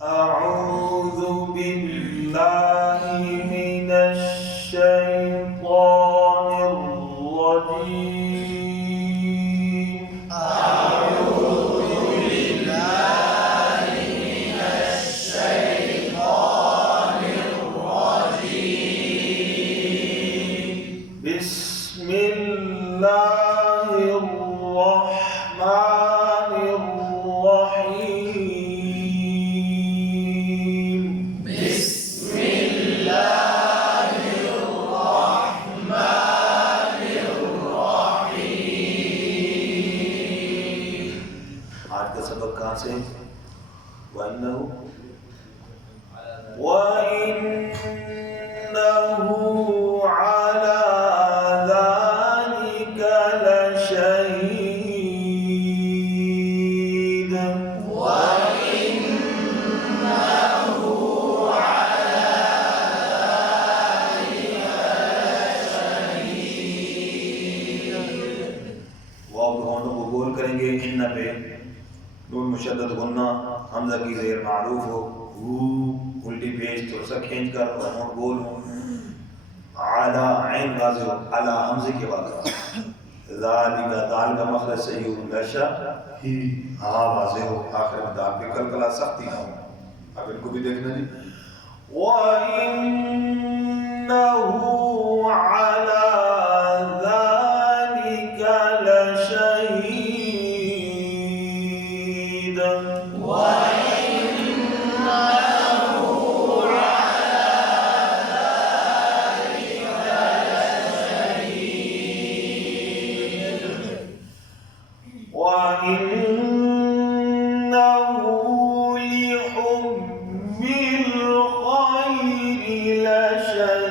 أعوذ بالله من الشيطان الرجيم. أعوذ بالله من الشيطان الرجيم. بسم الله الرحمن الرحيم. بسم الله الرحمن الرحيم. आज का सबक कहाँ से? وإنه على ذلك لشهيد. वाव के होंठों को गोल करेंगे, इन पे नून मुशद्दद गुन्ना, हमजा की ज़ेर मारूफ हो, उल्टी पेश थोड़ा सा खींच कर और होंठ गोल हो, आला ऐन वाज़े हो, अला हमजे के बाद ज़ालिका दाल का मखरज सही हो, लशा ही हाँ वाज़े हो, आखिर में दाल पे कलकला सख्ती ना हो। अब इनको भी देखना जी। वइन्नहु अला ज़ालिका लशहीद। وإنه لحب الخير لشديد.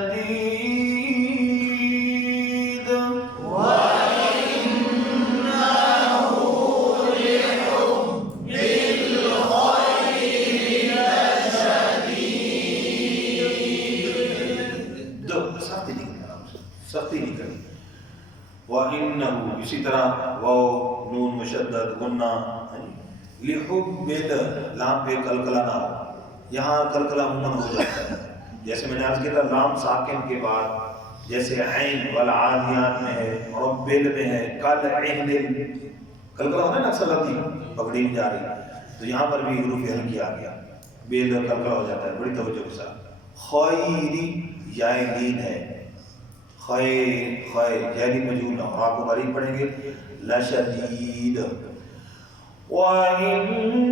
सख्ती नहीं करनी। वइन्नहु इसी तरह वाव नून मुशद्दद गुन्ना, लिहुब्बिल लाम पे कलकला ना हो, यहाँ कलकला मुमन हो जाता है। जैसे मैंने अर्ज किया था लाम साकिन के बाद जैसे ऐन वल आदियात में है और बेल में है कल ऐनिल कलकला होता है ना, अक्सर गलती पकड़ी नहीं जा रही, तो यहाँ पर भी हरूफ हल्की आ गया, बेल कलकला हो जाता है। बड़ी तवज्जो के साथ खैरी याय लीन है, खैर खैर जैली मजूल ना हाँ को बारीक पढ़ेंगे लशदीद। वइन्नहु